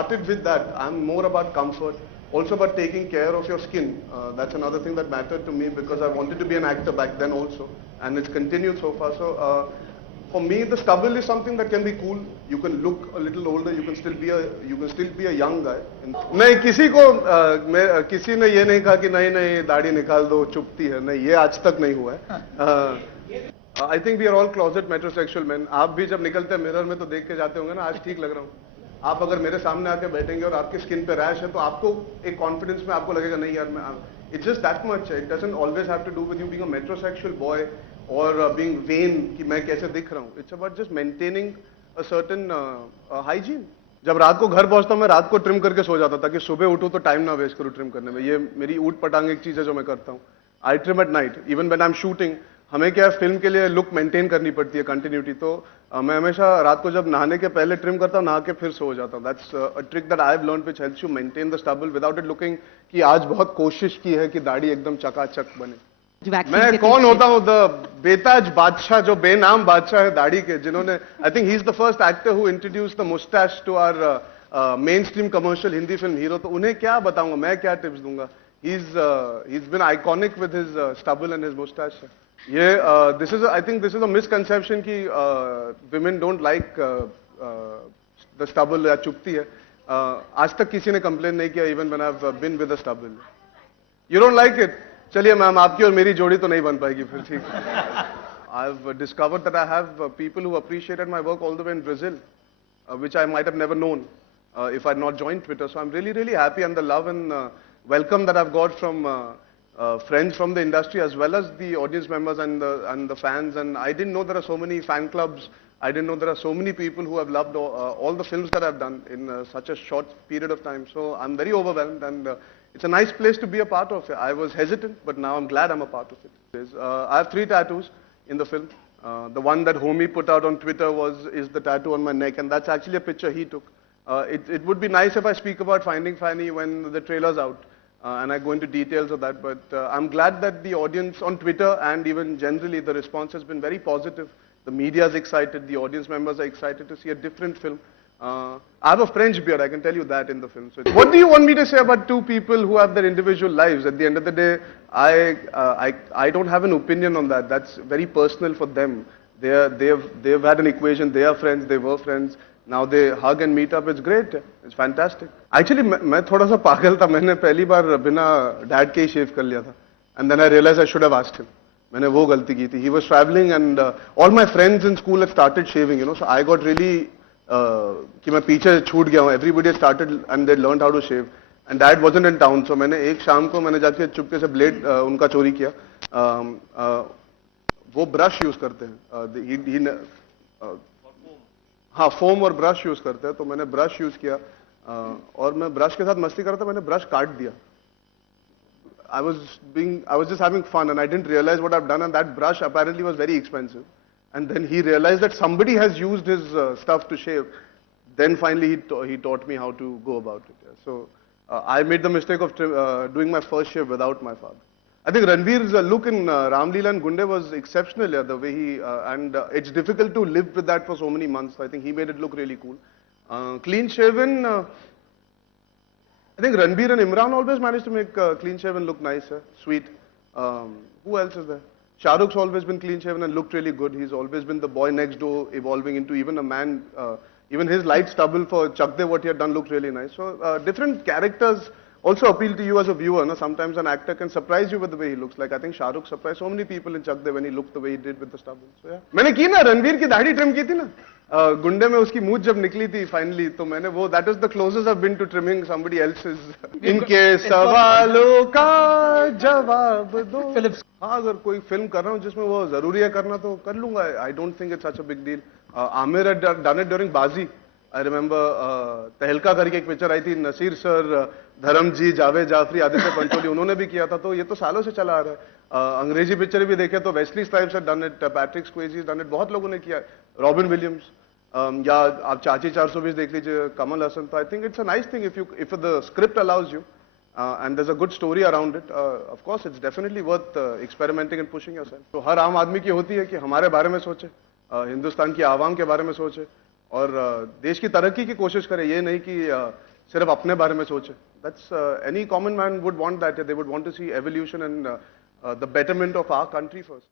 started with that. I'm more about comfort, also about taking care of your skin. That's another thing that mattered to me because I wanted to be an actor back then also, and it's continued so far. So for me, the stubble is something that can be cool. You can look a little older. You can still be a young guy. नहीं किसी को किसी ने ये नहीं कहा कि नहीं नहीं दाढ़ी निकाल दो चुभती है नहीं ये आज तक नहीं हुआ है. I think we are all closet metrosexual men. आप भी जब निकलते हैं मिरर में तो देख के जाते होंगे ना आज ठीक लग रहा हूँ. आप अगर मेरे सामने आके बैठेंगे और आपकी स्किन पे रैश है तो आपको एक कॉन्फिडेंस में आपको लगेगा नहीं यार मैं it's just that much. It doesn't always have to do with you being a metrosexual boy और बीइंग वेन कि मैं कैसे दिख रहा हूँ. It's about just maintaining a certain hygiene. जब रात को घर पहुंचता हूँ मैं रात को ट्रिम करके सो जाता था कि सुबह उठूँ तो टाइम ना वेस्ट करूँ ट्रिम करने में. ये मेरी ऊट पटांग एक चीज है जो मैं करता हूँ. I trim at night even when I am shooting. हमें क्या फिल्म के लिए लुक मेंटेन करनी पड़ती है कंटिन्यूटी. तो मैं हमेशा रात को जब नहाने के पहले ट्रिम करता हूँ नहा के फिर सो जाता हूँ. That's a trick that I have learned which helps you maintain the stubble without it looking कि आज बहुत कोशिश की है कि दाढ़ी एकदम चकाचक बने. मैं कौन होता हूँ द बेताज बादशाह जो बेनाम बादशाह है दाढ़ी के जिन्होंने I think he is the first actor who introduce the moustache to our mainstream commercial Hindi film hero. तो उन्हें क्या बताऊंगा मैं क्या टिप्स दूंगा. he's been iconic with his stubble and his mustache. ये this is I think this is a misconception कि women don't like the stubble या चुभती है. आज तक किसी ने कंप्लेन नहीं किया even when I've been with a stubble. You don't like it? चलिए मैम आपकी और मेरी जोड़ी तो नहीं बन पाएगी फिर ठीक. I've discovered that I have people who appreciated my work all the way in Brazil, which I might have never known if I had not joined Twitter. So I'm really really happy and the love and welcome that I've got from friends from the industry as well as the audience members and the fans. And I didn't know there are so many fan clubs. I didn't know there are so many people who have loved all the films that I've done in such a short period of time. So I'm very overwhelmed and it's a nice place to be a part of. I was hesitant, but now I'm glad I'm a part of it. I have 3 tattoos in the film. The one that Homie put out on Twitter is the tattoo on my neck, and that's actually a picture he took. It would be nice if I speak about Finding Fanny when the trailer's out. And I go into details of that, but I'm glad that the audience on Twitter and even generally the response has been very positive. The media is excited, the audience members are excited to see a different film. I have a French beard, I can tell you that in the film. So what do you want me to say about 2 people who have their individual lives? At the end of the day, I don't have an opinion on that. That's very personal for them. They've had an equation, they are friends, they were friends. Now they hug and meet up. It's great. It's fantastic. Actually, मैं थोड़ा सा पागल था. मैंने पहली बार बिना dad के ही शेव कर लिया था. And then I realized I should have asked him. मैंने वो गलती की थी. He was traveling and all my friends in school had started shaving, you know. So I got really कि मैं पीछे छूट गया हूँ. Everybody started and they learned how to shave. And dad wasn't in town. So मैंने एक शाम को मैंने जाके चुपके से ब्लेड उनका चोरी किया. वो ब्रश यूज करते हैं. हाँ फोम और ब्रश यूज करते हैं. तो मैंने ब्रश यूज किया और मैं ब्रश के साथ मस्ती कर रहा था. मैंने ब्रश काट दिया. I was just having fun and I didn't realize what I've done, and that brush apparently was very expensive. And then he realized that somebody has used his stuff to shave. Then finally he taught me how to go about it. Yeah. So I made the mistake of doing my first shave without my father. I think Ranveer's look in Ramleela and Gunde was exceptional. Yeah, the way he and it's difficult to live with that for so many months. I think he made it look really cool. Clean shaven. I think Ranveer and Imran always managed to make clean shaven look nice, sweet. Who else is there? Shah Rukh's always been clean shaven and looked really good. He's always been the boy next door, evolving into even a man. Even his light stubble for Chak De, what he had done looked really nice. So different characters also appeal to you as a viewer. No? Sometimes an actor can surprise you with the way he looks. Like I think Shah Rukh surprised so many people in Chak De when he looked the way he did with the stubble. So yeah. मैंने की ना रणवीर की दाढ़ी trim की थी ना. गुंडे में उसकी मूंछ जब निकली थी फाइनली तो मैंने वो that is the closest I've been to trimming somebody else's. इनके सवालों का जवाब दो. हाँ अगर कोई फिल्म कर रहा हूँ जिसमें वो जरूरी है करना तो कर लूंगा. I don't think it's such a big deal. Amir had done it during Bazi. I remember तहलका करके एक पिक्चर आई थी. नसीर सर, धर्मजी, जावेद जाफरी, आदित्य पंचोली उन्होंने भी किया था. तो ये तो सालों से चला आ रहा है. अंग्रेजी पिक्चर भी देखे तो Wesley Snipes had done it, Patrick स्क्वेजी डन इट, बहुत लोगों ने किया. रॉबिन विलियम्स या आप चाची 420 देख लीजिए, कमल हसन. तो I think it's a nice thing if the script allows you and there's a good story around it. Of course it's definitely worth experimenting and pushing yourself. तो हर आम आदमी की होती है कि हमारे बारे में सोचे, हिंदुस्तान की आवाम के बारे में सोचे और देश की तरक्की की कोशिश करे. ये नहीं कि सिर्फ अपने बारे में सोचे. That's any common man would want that. They would want to see evolution and the betterment of our country first.